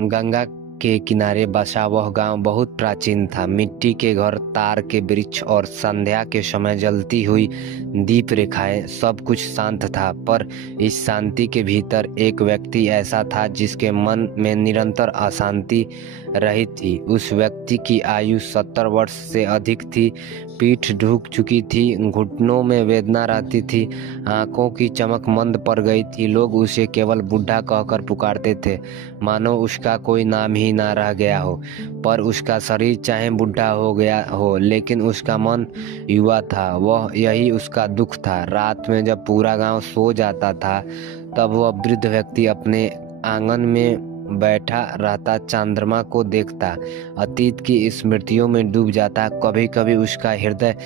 गंगा के किनारे बसा वह गांव बहुत प्राचीन था। मिट्टी के घर, तार के वृक्ष और संध्या के समय जलती हुई दीप रेखाएं, सब कुछ शांत था। पर इस शांति के भीतर एक व्यक्ति ऐसा था जिसके मन में निरंतर अशांति रही थी। उस व्यक्ति की आयु 70 वर्ष से अधिक थी। पीठ ढुक चुकी थी, घुटनों में वेदना रहती थी, आंखों की चमक मंद पड़ गई थी। लोग उसे केवल बूढ़ा कहकर पुकारते थे, मानो उसका कोई नाम ही ना रह गया हो। पर उसका शरीर चाहे बूढ़ा हो गया हो, लेकिन उसका मन युवा था। वह यही उसका दुख था। रात में जब पूरा गांव सो जाता था, तब वह वृद्ध व्यक्ति अपने आंगन में बैठा रहता, चंद्रमा को देखता, अतीत की स्मृतियों में डूब जाता। कभी कभी उसका हृदय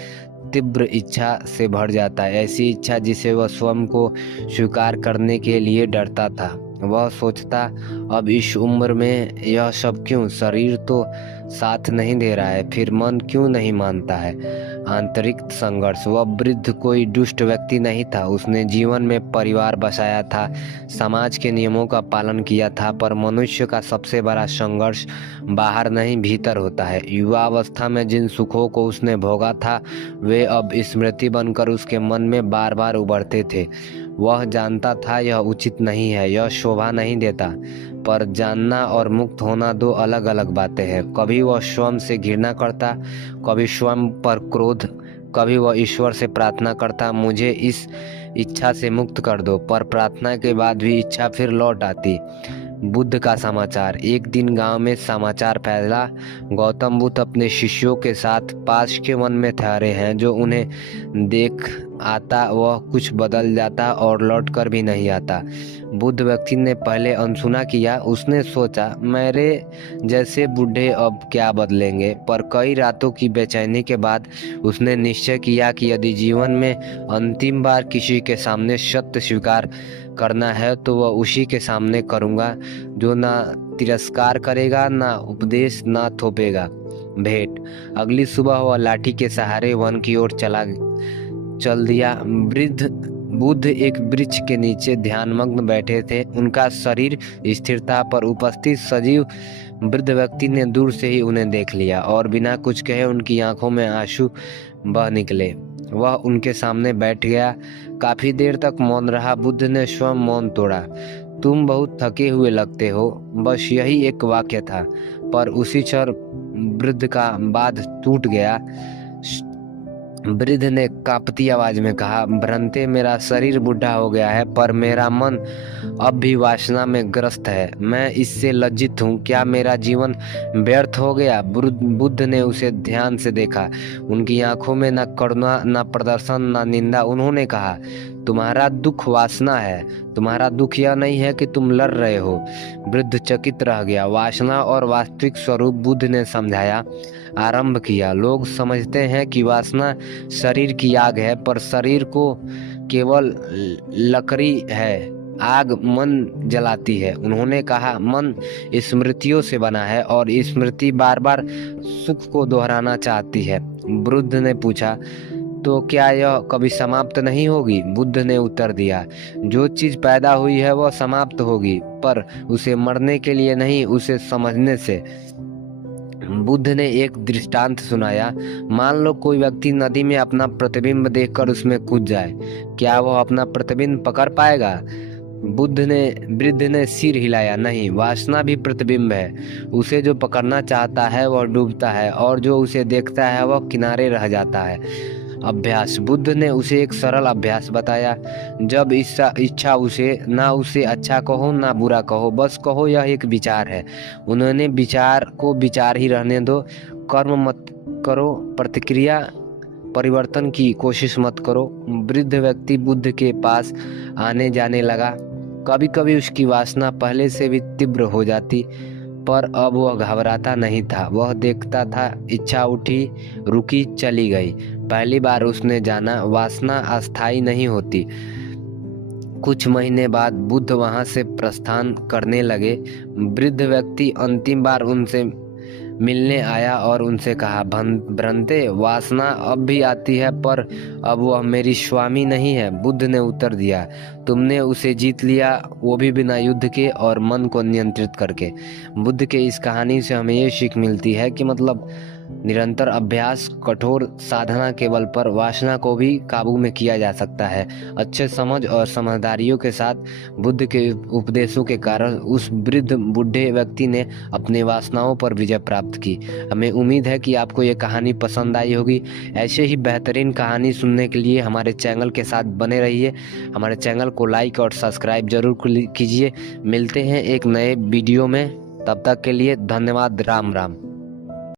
तीव्र इच्छा से भर जाता, ऐसी इच्छा जिसे वह स्वयं को स्वीकार करने के लिए डरता था। वह सोचता, अब इस उम्र में यह सब क्यों? शरीर तो साथ नहीं दे रहा है, फिर मन क्यों नहीं मानता है? आंतरिक संघर्ष। वह वृद्ध कोई दुष्ट व्यक्ति नहीं था। उसने जीवन में परिवार बसाया था, समाज के नियमों का पालन किया था। पर मनुष्य का सबसे बड़ा संघर्ष बाहर नहीं, भीतर होता है। युवा अवस्था में जिन सुखों को उसने भोगा था, वे अब स्मृति बनकर उसके मन में बार बार उभरते थे। वह जानता था यह उचित नहीं है, यह शोभा नहीं देता। पर जानना और मुक्त होना दो अलग अलग बातें हैं। कभी वह स्वयं से घृणा करता, कभी स्वयं पर क्रोध, कभी वह ईश्वर से प्रार्थना करता, मुझे इस इच्छा से मुक्त कर दो। पर प्रार्थना के बाद भी इच्छा फिर लौट आती। बुद्ध का समाचार। एक दिन गांव में समाचार फैला, गौतम बुद्ध अपने शिष्यों के साथ पास के वन में ठहरे हैं। जो उन्हें देख आता वह कुछ बदल जाता और लौट कर भी नहीं आता। बुद्ध व्यक्ति ने पहले अनसुना किया। उसने सोचा, मेरे जैसे बूढ़े अब क्या बदलेंगे? पर कई रातों की बेचैनी के बाद उसने निश्चय किया कि यदि जीवन में अंतिम बार किसी के सामने सत्य स्वीकार करना है, तो वह उसी के सामने करूँगा जो ना तिरस्कार करेगा, ना उपदेश, ना थोपेगा। भेंट। अगली सुबह वह लाठी के सहारे वन की ओर चल दिया। वृद्ध बुद्ध एक वृक्ष के नीचे ध्यानमग्न बैठे थे। उनका शरीर स्थिर था, पर उपस्थित सजीव वृद्ध व्यक्ति ने दूर से ही उन्हें देख लिया और बिना कुछ कहे उनकी आंखों में आंसू बह निकले। वह उनके सामने बैठ गया। काफी देर तक मौन रहा। बुद्ध ने स्वयं मौन तोड़ा। तुम बहुत थके हुए लगते हो। बस यही एक वाक्य था, पर उसी क्षण वृद्ध का बांध टूट गया। वृद्ध ने कांपती आवाज में कहा, भ्रंते, मेरा शरीर बूढ़ा हो गया है, पर मेरा मन अब भी वासना में ग्रस्त है। मैं इससे लज्जित हूँ। क्या मेरा जीवन व्यर्थ हो गया? बुद्ध ने उसे ध्यान से देखा। उनकी आंखों में न करुणा, न प्रदर्शन, न निंदा। उन्होंने कहा, तुम्हारा दुख वासना है, तुम्हारा दुख यह नहीं है कि तुम लड़ रहे हो। वृद्ध चकित रह गया। वासना और वास्तविक स्वरूप बुद्ध ने समझाया आरंभ किया। लोग समझते हैं कि वासना शरीर की आग है, पर शरीर को केवल लकड़ी है, आग मन जलाती है। उन्होंने कहा, मन स्मृतियों से बना है और स्मृति बार बार सुख को दोहराना चाहती है। बुद्ध ने पूछा, तो क्या यह कभी समाप्त नहीं होगी? बुद्ध ने उत्तर दिया, जो चीज पैदा हुई है वह समाप्त होगी, पर उसे मरने के लिए नहीं, उसे समझने से। बुद्ध ने एक दृष्टांत सुनाया। मान लो कोई व्यक्ति नदी में अपना प्रतिबिंब देखकर उसमें कूद जाए, क्या वह अपना प्रतिबिंब पकड़ पाएगा? वृद्ध ने सिर हिलाया, नहीं, वासना भी प्रतिबिंब है। उसे जो पकड़ना चाहता है वह डूबता है, और जो उसे देखता है वह किनारे रह जाता है। अभ्यास। बुद्ध ने उसे एक सरल अभ्यास बताया। जब इच्छा उसे अच्छा कहो ना बुरा कहो, बस कहो यह एक विचार है। उन्होंने विचार को विचार ही रहने दो। कर्म मत करो, प्रतिक्रिया परिवर्तन की कोशिश मत करो। वृद्ध व्यक्ति बुद्ध के पास आने जाने लगा। कभी कभी उसकी वासना पहले से भी तीव्र हो जाती, पर अब वह घबराता नहीं था। वह देखता था, इच्छा उठी, रुकी, चली गई। पहली बार उसने जाना, वासना अस्थायी नहीं होती। कुछ महीने बाद बुद्ध वहां से प्रस्थान करने लगे। वृद्ध व्यक्ति अंतिम बार उनसे मिलने आया और उनसे कहा, भ्रंते, वासना अब भी आती है, पर अब वह मेरी स्वामी नहीं है। बुद्ध ने उत्तर दिया, तुमने उसे जीत लिया, वो भी बिना युद्ध के और मन को नियंत्रित करके। बुद्ध के इस कहानी से हमें ये सीख मिलती है कि मतलब निरंतर अभ्यास, कठोर साधना के बल पर वासना को भी काबू में किया जा सकता है। अच्छे समझ और समझदारियों के साथ बुद्ध के उपदेशों के कारण उस वृद्ध बूढ़े व्यक्ति ने अपनी वासनाओं पर विजय प्राप्त की। हमें उम्मीद है कि आपको ये कहानी पसंद आई होगी। ऐसे ही बेहतरीन कहानी सुनने के लिए हमारे चैनल के साथ बने रहिए। हमारे चैनल को लाइक और सब्सक्राइब जरूर कीजिए। मिलते हैं एक नए वीडियो में, तब तक के लिए धन्यवाद। राम राम।